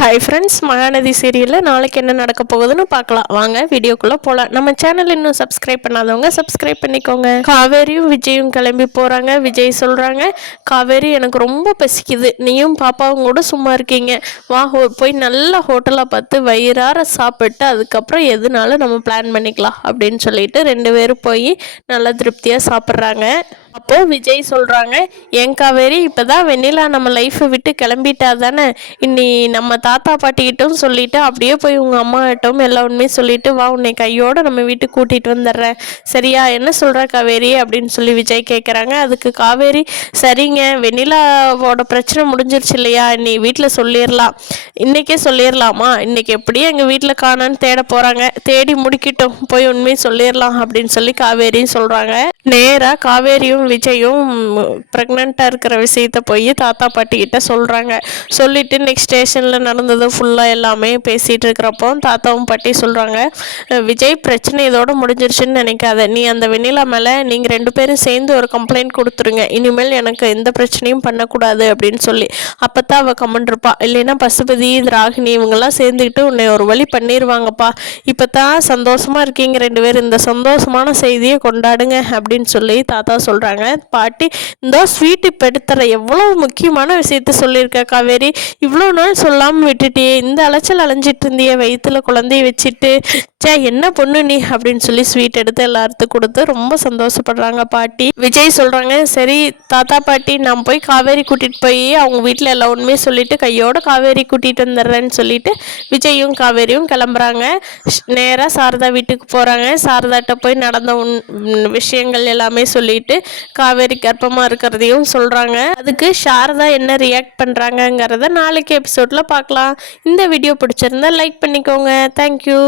Hi friends, Mahanadi சீரியலில் நாளைக்கு என்ன நடக்க போகுதுன்னு பார்க்கலாம். வாங்க வீடியோக்குள்ளே போகலாம். நம்ம சேனல் இன்னும் சப்ஸ்கிரைப் பண்ணாதவங்க சப்ஸ்கிரைப் பண்ணிக்கோங்க. காவேரியும் விஜயும் கிளம்பி போகிறாங்க. விஜய் சொல்கிறாங்க, காவேரி எனக்கு ரொம்ப பசிக்குது, நீயும் பாப்பாவும் கூட சும்மா இருக்கீங்க, வா போய் நல்ல ஹோட்டலாக பார்த்து வயிறார சாப்பிட்டு அதுக்கப்புறம் எதுனாலும் நம்ம பிளான் பண்ணிக்கலாம் அப்படின்னு சொல்லிட்டு 2 பேரும் போய் நல்லா திருப்தியாக சாப்பிட்றாங்க. அப்போது விஜய் சொல்கிறாங்க, என் காவேரி இப்போ தான் வெண்ணிலா நம்ம லைஃப்பை விட்டு கிளம்பிட்டா தானே, இன்னி நம்ம தாத்தா பாட்டிக்கிட்டும் சொல்லிவிட்டு அப்படியே போய் உங்கள் அம்மாகிட்டும் எல்லா உண்மையும் சொல்லிவிட்டு வா, உன்னை கையோடு நம்ம வீட்டுக்கு கூட்டிகிட்டு வந்துடுறேன், சரியா, என்ன சொல்கிற காவேரி அப்படின்னு சொல்லி விஜய் கேட்குறாங்க. அதுக்கு காவேரி, சரிங்க, வெண்ணிலாவோட பிரச்சனை முடிஞ்சிருச்சு இல்லையா, நீ வீட்டில் சொல்லிடலாம், இன்றைக்கே சொல்லிடலாமா, இன்றைக்கி எப்படியும் எங்கள் வீட்டில் காணான்னு தேட போகிறாங்க, தேடி முடிக்கிட்டோம், போய் உண்மையை சொல்லிடலாம் அப்படின்னு சொல்லி காவேரியும் சொல்கிறாங்க. நேராக காவேரியும் விஜயும் ப்ரெக்னெண்ட்டாக இருக்கிற விஷயத்த போய் தாத்தா பாட்டிக்கிட்ட சொல்கிறாங்க. சொல்லிவிட்டு நெக்ஸ்ட் ஸ்டேஷனில் நடந்தது ஃபுல்லாக எல்லாமே பேசிகிட்டு இருக்கிறப்போ தாத்தாவும் பாட்டி சொல்கிறாங்க, விஜய் பிரச்சனை இதோட முடிஞ்சிருச்சுன்னு நினைக்காத, நீ அந்த வெண்ணிலா மேலே நீங்கள் 2 பேரும் சேர்ந்து ஒரு கம்ப்ளைண்ட் கொடுத்துருங்க, இனிமேல் எனக்கு எந்த பிரச்சனையும் பண்ணக்கூடாது அப்படின்னு சொல்லி, அப்போ தான் அவள் கமெண்ட் இருப்பா, இல்லைன்னா பசுபதி ராகினி இவங்கெல்லாம் சேர்ந்துக்கிட்டு உன்னை ஒரு வழி பண்ணிடுவாங்கப்பா, இப்போ தான் சந்தோஷமாக இருக்கீங்க 2 பேரும், இந்த சந்தோஷமான செய்தியை கொண்டாடுங்க அப்படின்னு சொல்லி தாத்தா சொல்கிறாங்க. பாட்டி, இந்த ஸ்வீட் இப்போ எடுத்துற, எவ்வளோ முக்கியமான விஷயத்த சொல்லியிருக்க காவேரி, இவ்வளோ நாள் சொல்லாமல் விட்டுட்டியே, இந்த அலைச்சல் அலைஞ்சிட்டு இருந்தியே வயிற்றுல குழந்தைய வச்சுட்டு, என்ன பொண்ணு நீ அப்படின்னு சொல்லி ஸ்வீட் எடுத்து எல்லாத்துக்கும் கொடுத்து ரொம்ப சந்தோஷப்படுறாங்க பாட்டி. விஜய் சொல்கிறாங்க, சரி தாத்தா பாட்டி, நான் போய் காவேரி கூட்டிகிட்டு போய் அவங்க வீட்டில் எல்லா உண்மையும் சொல்லிவிட்டு கையோட காவேரி கூட்டிகிட்டு வந்துடுறேன்னு சொல்லிட்டு விஜயும் காவேரியும் கிளம்புறாங்க. நேராக சாரதா வீட்டுக்கு போகிறாங்க. சாரதாட்ட போய் நடந்த விஷயங்கள் எல்லாமே சொல்லிட்டு காவேரி கர்ப்பமாக இருக்கிறதையும் சொல்கிறாங்க. அதுக்கு சாரதா என்ன ரியாக்ட் பண்ணுறாங்கங்கிறத நாளைக்கு எபிசோடில் பார்க்கலாம். இந்த வீடியோ பிடிச்சிருந்தா லைக் பண்ணிக்கோங்க. தேங்க்யூ.